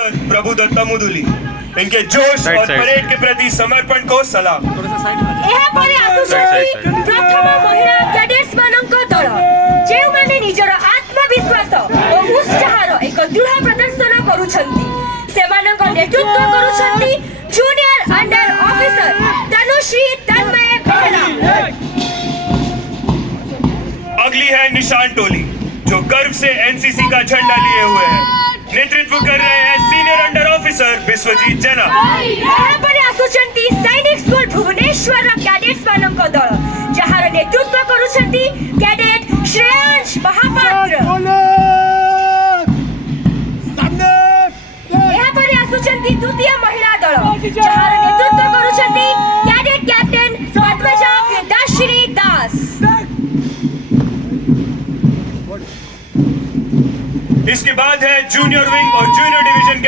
Officer प्रभु दत्ता मुदुली इनके जोश और परेड के प्रति समर्पण को सलाम। ଏହାପରେ ଆସୁଛନ୍ତି ପ୍ରଥମ ମହିଳା କ୍ୟାଡେଟ୍ସ ମାନଙ୍କ ଦଳ ଯେଉଁମାନେ ନିଜର ଆତ୍ମବିଶ୍ୱାସ ଓ ଉତ୍ସାହର ଏକ ଦୃଢ଼ ପ୍ରଦର୍ଶନ କରୁଛନ୍ତି। ସେମାନଙ୍କ ନେତୃତ୍ୱ କରୁଛନ୍ତି ଜୁନିୟର अंडर ऑफिसर तनुश्री तन्मय बेहरा। अगली है निशान टोली जो गर्व से एनसीसी का झंडा लिए हुए हैं। नेतृत्व कर रहे हैं सीनियर अंडर ऑफिसर विश्वजीत जेना। ଏହାପରେ ଆସୁଛନ୍ତି ସୈନିକ ସ୍କୁଲ ଭୁବନେଶ୍ୱରର କ୍ୟାଡେଟ୍ସ ମାନଙ୍କ ଦଳ ଯାହାର ନେତୃତ୍ୱ କରୁଛନ୍ତି କ୍ୟାଡେଟ୍ ଶ୍ରେୟାଂଶ ମହାପାତ୍ର। ଏହାପରେ ଆସୁଛନ୍ତି ଦ୍ୱିତୀୟ ମହିଳା ଦଳ ଯାହାର ନେତୃତ୍ୱ କରୁଛନ୍ତି କ୍ୟାଡେଟ୍ କ୍ୟାପ୍ଟେନ୍ ପଦ୍ମଜା ପ୍ରିୟଦର୍ଶିନୀ ଦାସ। इसके बाद है जूनियर विंग और जूनियर डिवीजन के